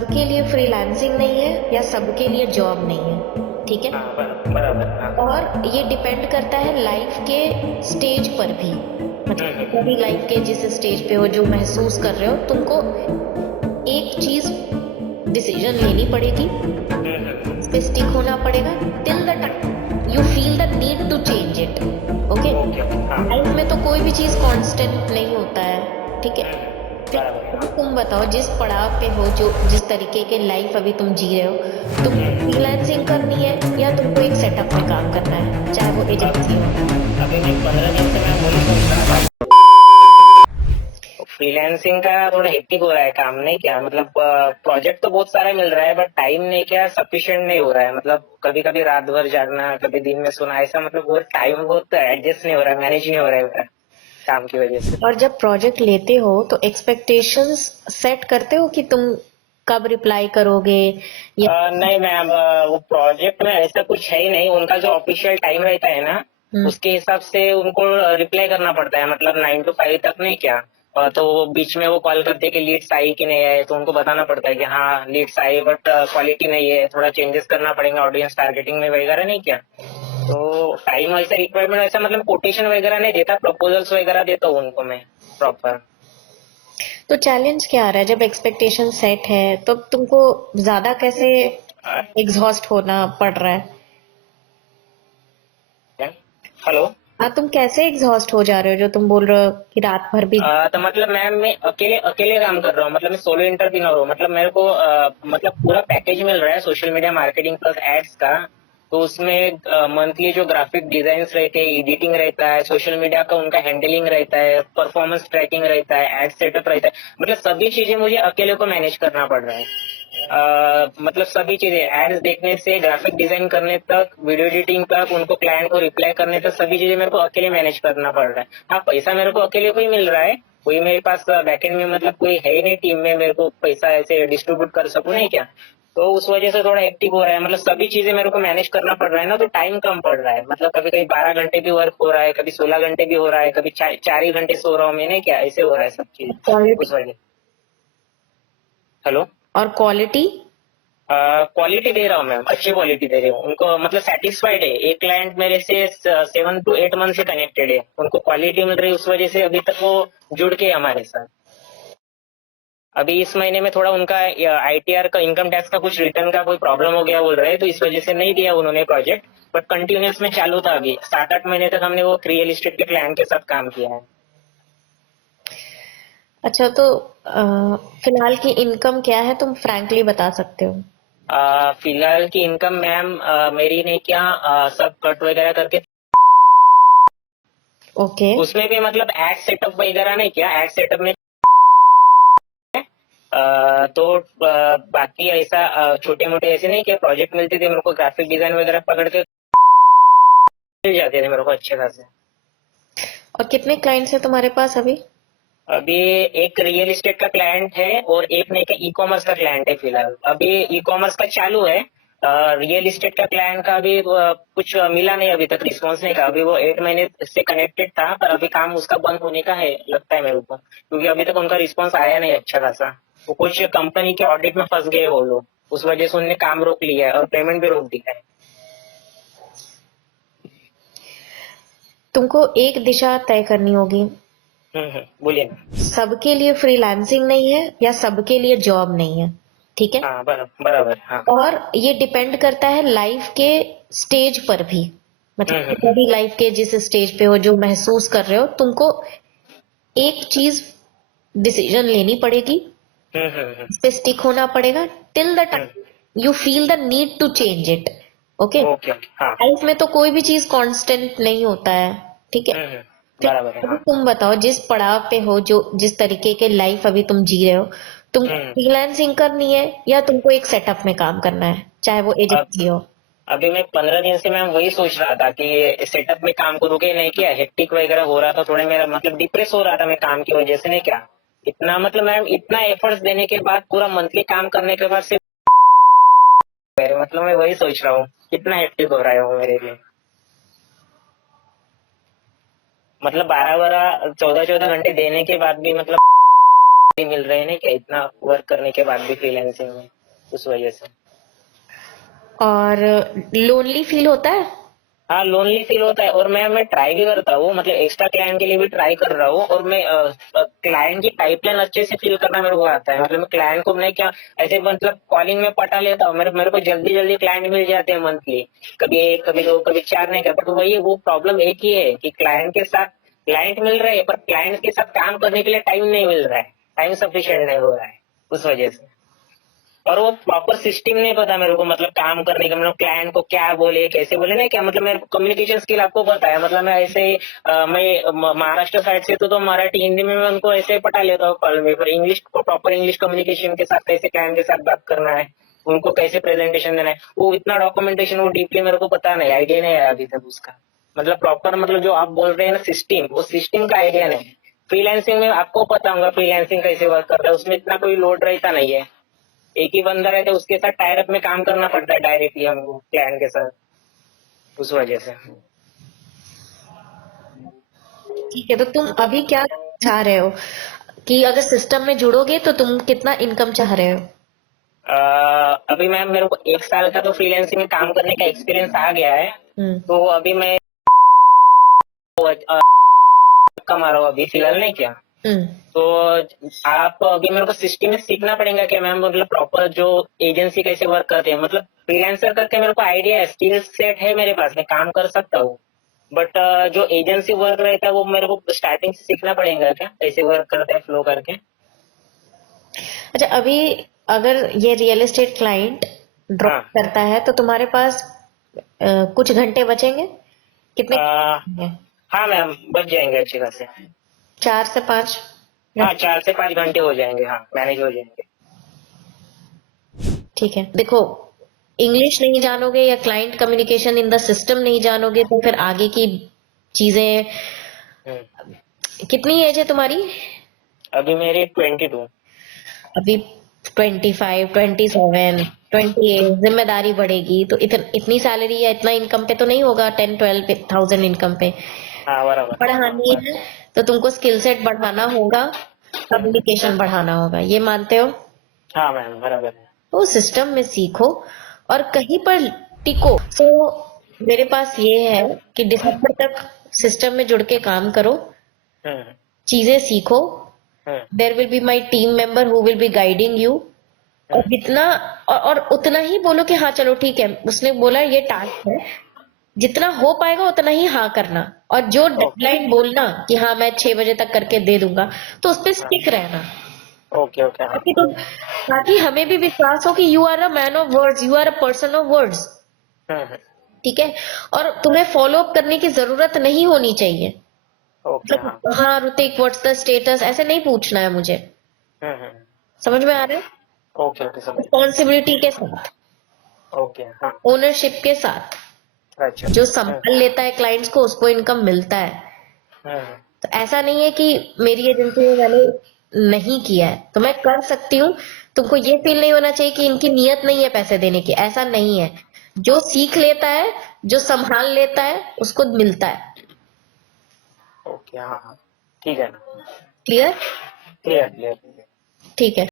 सबके लिए फ्रीलांसिंग नहीं है या सबके लिए जॉब नहीं है, ठीक है। हाँ बराबर हाँ। और ये डिपेंड करता है लाइफ के स्टेज पर भी, मतलब हम्म। अभी लाइफ के जिस स्टेज पे हो, जो महसूस कर रहे हो, तुमको एक चीज डिसीजन लेनी पड़ेगी, हम्म। इस पे स्टिक होना पड़ेगा till the time you feel the need to change it. Okay. Okay okay हाँ। लाइफ में तो कोई भी चीज कांस्टेंट नहीं होता है, ठीक है। फिर बराबर है अभी हाँ। तुम बताओ, जिस पड़ाव पे हो, जो जिस तरीके के लाइफ अभी तुम जी रहे हो, तुमको फ्रीलांसिंग करनी है या तुमको एक सेटअप में काम करना है, चाहे वो अब एजेंसी हो। अभी मैं 15 दिन से मैं वही सोच रहा था। फ्रीलांसिंग का थोड़ा हेक्टिक हो रहा है काम, नहीं क्या मतलब प्रोजेक्ट तो बहुत सारा मिल रहा है बट टाइम नहीं क्या सफिशिएंट नहीं हो रहा है। मतलब कभी कभी रात भर जागना, कभी दिन में सोना, ऐसा मतलब बहुत टाइम बहुत एडजस्ट नहीं हो रहा है, मैनेज नहीं हो रहा है मेरा काम की वजह से। और जब प्रोजेक्ट लेते हो तो एक्सपेक्टेशंस सेट करते हो कि तुम कब रिप्लाई करोगे या। नहीं मैम, वो प्रोजेक्ट में ऐसा कुछ है ही नहीं। उनका जो ऑफिशियल टाइम रहता है ना, हम्म। उसके हिसाब से उनको रिप्लाई करना पड़ता है। मतलब 9 to 5 तक, नहीं क्या। तो वो बीच में वो कॉल करते हैं कि लीड्स आई कि नहीं आई, तो उनको बताना पड़ता है कि हाँ लीड्स आई बट क्वालिटी नहीं है, थोड़ा चेंजेस करना पड़ेगा ऑडियंस टारगेटिंग में वगैरह, नहीं क्या। तो टाइम वैसा रिक्वायरमेंट ऐसा मतलब कोटेशन वगैरह नहीं देता, प्रपोजल्स वगैरह देता हूँ उनको मैं प्रॉपर। तो चैलेंज क्या आ रहा है जब एक्सपेक्टेशन सेट है, तो तुमको ज्यादा कैसे एग्जॉस्ट होना पड़ रहा है? हेलो। हाँ, तुम कैसे एग्जॉस्ट हो जा रहे हो जो तुम बोल रहे हो कि रात भर भी। तो मतलब मैम मैं अकेले अकेले काम कर रहा हूँ। मतलब मैं सोलो एंटरप्रेन्योर हूँ। मतलब मेरे को मतलब पूरा पैकेज मिल रहा है social media marketing plus ads का। तो उसमें मंथली जो ग्राफिक डिजाइन रहते हैं, एडिटिंग रहता है, सोशल मीडिया का उनका हैंडलिंग रहता है, परफॉर्मेंस ट्रैकिंग रहता है, एड सेटअप रहता है। मतलब सभी चीजें मुझे अकेले को मैनेज करना पड़ रहा है। मतलब सभी चीजें एड्स देखने से ग्राफिक डिजाइन करने तक, वीडियो एडिटिंग तक, उनको क्लाइंट को रिप्लाई करने तक सभी चीजें मेरे को अकेले मैनेज करना पड़ रहा है। हाँ पैसा मेरे को अकेले को ही मिल रहा है, कोई मेरे पास बैकएंड में मतलब कोई है ही नहीं टीम में मेरे को पैसा ऐसे डिस्ट्रीब्यूट कर सकूं, नहीं क्या। तो उस वजह से थोड़ा एक्टिव हो रहा है। मतलब सभी चीजें मेरे को मैनेज करना पड़ रहा है ना, तो टाइम कम पड़ रहा है। मतलब कभी कभी 12 घंटे भी वर्क हो रहा है, कभी 16 घंटे भी हो रहा है, कभी 4 ही घंटे सो रहा हूँ मैं, नहीं क्या, ऐसे हो रहा है सब चीज क्वालिटी। उस वजह। हेलो। और क्वालिटी। क्वालिटी दे रहा हूँ मैम, अच्छी क्वालिटी दे रही हूँ उनको। मतलब सेटिस्फाइड है, एक क्लाइंट मेरे से 7 to 8 मंथ से कनेक्टेड है, उनको क्वालिटी मिल रही है, उस वजह से अभी तक वो जुड़ के हमारे साथ। अभी इस महीने में थोड़ा उनका आईटीआर का, इनकम टैक्स का कुछ रिटर्न का कोई प्रॉब्लम हो गया बोल रहे हैं, तो इस वजह से नहीं दिया उन्होंने प्रोजेक्ट। बट कंटिन्यूस में चालू था। अभी 7-8 महीने तक हमने वो रियल एस्टेट के क्लाइंट के साथ काम किया है। अच्छा, तो फिलहाल की इनकम क्या है, तुम फ्रैंकली बता सकते हो? फिलहाल की इनकम मैम मेरी नहीं क्या, सब कट वगैरह करके ओके। उसमें भी मतलब एड सेटअप वगैरह नहीं किया। एड सेटअप में तो बाकी ऐसा छोटे मोटे ऐसे नहीं कि प्रोजेक्ट मिलते थे मेरे को, ग्राफिक डिजाइन वगैरह पकड़ के मिल जाते थे मेरे को अच्छे खासे। और कितने क्लाइंट्स हैं तुम्हारे पास अभी? अभी एक रियल एस्टेट का क्लाइंट है और एक नहीं का ई कॉमर्स का क्लाइंट है फिलहाल। अभी ई कॉमर्स का चालू है। रियल एस्टेट का क्लाइंट का अभी कुछ मिला नहीं अभी तक, रिस्पॉन्स नहीं का। अभी वो 8 महीने से कनेक्टेड था पर अभी काम उसका बंद होने का है लगता है मेरे को, क्योंकि अभी तक उनका रिस्पॉन्स आया नहीं अच्छा खासा। वो कुछ कंपनी के ऑडिट में फंस गए वो लोग, उस वजह से उन्होंने काम रोक लिया है और पेमेंट भी रोक दिया है। तुमको एक दिशा तय करनी होगी। बोलिए। सबके लिए फ्रीलांसिंग नहीं है या सबके लिए जॉब नहीं है, ठीक है। हाँ बराबर बराबर हाँ। और ये डिपेंड करता है लाइफ के स्टेज पर भी, मतलब अभी लाइफ के जिस स्टेज पे हो, जो महसूस कर रहे हो, तुमको एक चीज डिसीजन लेनी पड़ेगी, हम्म। इस पे स्टिक होना पड़ेगा till the time you feel the need to change it. Okay. Okay okay हाँ। लाइफ में तो कोई भी चीज कांस्टेंट नहीं होता है, ठीक है। फिर बराबर है अभी हाँ। तुम बताओ, जिस पड़ाव पे हो, जो जिस तरीके के लाइफ अभी तुम जी रहे हो, तुमको हम्म। फ्रीलांसिंग करनी है या तुमको एक सेटअप में काम करना है, चाहे वो अब एजेंसी हो। अभी मैं 15 दिन से मैं वही सोच रहा था कि सेटअप में काम करूंगे, नहीं क्या हेक्टिक वगैरह हो रहा था, थोड़ा मेरा मतलब डिप्रेस हो रहा था मैं काम की वजह से, नहीं क्या। इतना मतलब मैम इतना एफर्ट्स देने के बाद, पूरा मंथली काम करने के बाद सिर्फ मतलब मैं वही सोच रहा हूँ कितना हेक्टिक हो रहा है वो मेरे लिए। मतलब 12-12 14-14 घंटे देने के बाद भी मतलब मिल रहे हैं ना क्या, इतना वर्क करने के बाद भी फ्रीलांसिंग में, उस वजह से। और लोनली फील होता है? हाँ, लोनली फील होता है। और मैं ट्राई भी करता हूँ, मतलब एक्स्ट्रा क्लाइंट के लिए भी ट्राई कर रहा हूँ। और मैं क्लाइंट की पाइपलाइन अच्छे से फिल करना मेरे को आता है। मतलब मैं क्लाइंट को मैं क्या ऐसे मतलब कॉलिंग में पटा लेता हूँ। मेरे को जल्दी जल्दी क्लाइंट मिल जाते हैं मंथली, कभी एक, कभी दो, कभी चार नहीं करता। तो वही वो प्रॉब्लम एक ही है कि क्लाइंट के साथ क्लाइंट मिल रहे हैं, पर क्लाइंट के साथ काम करने के लिए टाइम नहीं मिल रहा है, टाइम सफिशिएंट नहीं हो रहा है, उस वजह से। और वो प्रॉपर सिस्टम नहीं पता मेरे को, मतलब काम करने का, मतलब क्लाइंट को क्या बोले कैसे बोले ना क्या, मतलब मेरे को कम्युनिकेशन स्किल आपको पता है। मतलब मैं ऐसे मैं महाराष्ट्र साइड से तो मराठी हिंदी में मैं उनको ऐसे पटा लेता हूँ कॉल में, पर इंग्लिश को प्रॉपर इंग्लिश कम्युनिकेशन के साथ कैसे क्लाइंट के साथ बात करना है, उनको कैसे प्रेजेंटेशन देना है, वो इतना डॉक्यूमेंटेशन वो डीपली मेरे को पता नहीं, आइडिया नहीं है अभी तक उसका। मतलब प्रॉपर, मतलब जो आप बोल रहे हैं ना सिस्टम, वो सिस्टम का आइडिया नहीं। फ्रीलांसिंग में आपको पता होगा फ्रीलांसिंग कैसे वर्क करता है, उसमें इतना कोई लोड रहता नहीं है। एक ही बंदा रहता है, उसके साथ टायर अप में काम करना पड़ता है डायरेक्टली हमको क्लाइंट के साथ, उस वजह से। ठीक है, तो तुम अभी क्या चाह रहे हो कि अगर सिस्टम में जुड़ोगे तो तुम कितना इनकम चाह रहे हो? अभी मैम मेरे को 1 साल का तो फ्रीलांसिंग में काम करने का एक्सपीरियंस आ गया है। हम्म। तो अभी मैं कमा रहा हूँ अभी फिलहाल, नहीं क्या। हम्म। तो आप अभी मेरे को सिस्टम में सीखना पड़ेगा क्या मैम, मतलब प्रॉपर जो एजेंसी कैसे वर्क करते हैं। मतलब फ्रीलांसर करके मेरे को आइडिया है, स्किल सेट है मेरे पास, मैं काम कर सकता हूँ। बट जो एजेंसी वर्क रहता है वो मेरे को स्टार्टिंग से सीखना पड़ेगा क्या, कैसे वर्क करता है फ्लो करके। अच्छा, अभी अगर ये रियल एस्टेट क्लाइंट ड्रॉप हाँ। करता है तो तुम्हारे पास कुछ घंटे बचेंगे? कितने आ, घंटे? हाँ मैम, बच जाएंगे अच्छे खासे। 4 से 5? हाँ, 4 से 5 घंटे हो जाएंगे, हाँ मैनेज हो जाएंगे। ठीक है, देखो, इंग्लिश नहीं जानोगे या client communication in the system नहीं जानोगे तो फिर आगे की चीजें। हम्म। कितनी एज है तुम्हारी? अभी मेरी 22। अभी 25, 27, 28, जिम्मेदारी बढ़ेगी तो इतनी सैलरी या इतना इनकम पे तो नहीं होगा, 10-12 थाउजेंड इनकम पे हाँ बराबर। बढ़ानी है। तो तुमको स्किल सेट बढ़ाना होगा, कम्युनिकेशन बढ़ाना होगा, ये मानते हो? हाँ मैम बराबर है। तो सिस्टम में सीखो और कहीं पर टिको। तो मेरे पास ये है कि दिसंबर तक सिस्टम में जुड़ के काम करो, हम्म। चीजें सीखो। हम्म। There will be my team member who will be guiding you. और हम्म। जितना और उतना ही बोलो कि हाँ चलो ठीक है, उसने बोला ये टास्क है, जितना हो पाएगा उतना ही हाँ करना। और जो ओके। डेडलाइन बोलना कि हाँ मैं 6 बजे तक करके दे दूंगा, तो उस पर हाँ। स्टिक रहना। Okay okay. हाँ। ताकि तुम ताकि हमें भी विश्वास हो कि you are a man of words, you are a person of words. हम्म। ठीक है। और तुम्हें फॉलो अप करने की जरूरत नहीं होनी चाहिए। ओके। हाँ। मतलब हाँ ऋतिक व्हाट्स द स्टेटस ऐसे नहीं पूछना है मुझे। हम्म। समझ में आ रहा है? ओके ओके, समझ गया। रिस्पॉन्सिबिलिटी के साथ, ओके। हाँ। ओनरशिप के साथ। अच्छा। जो संभाल लेता है क्लाइंट्स को उसको इनकम मिलता है। हम्म। तो ऐसा नहीं है कि मेरी एजेंसी में मैंने नहीं किया है तो मैं कर सकती हूँ। तुमको ये फील नहीं होना चाहिए कि इनकी नीयत नहीं है पैसे देने की, ऐसा नहीं है। जो सीख लेता है, जो संभाल लेता है, उसको मिलता है। ओके। हाँ हाँ, ठीक है ना। क्लियर? Clear clear. ठीक है।